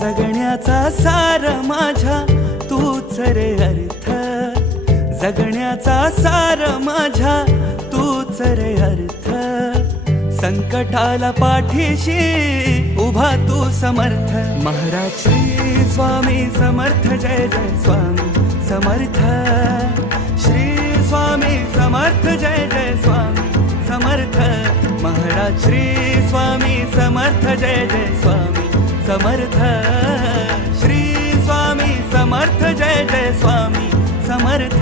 जगण्याचा सार माझ्या तूच रे अर्थ, जगण्याचा सार माझ्या तूच रे अर्थ. संकटाला पाठीशी उभा तू समर्थ. महाराज श्री स्वामी समर्थ, जय जय स्वामी समर्थ. श्री स्वामी समर्थ, जय जय स्वामी समर्थ. महाराज श्री स्वामी समर्थ, जय जय स्वामी समर्थ. श्री स्वामी समर्थ, जय जय स्वामी समर्थ.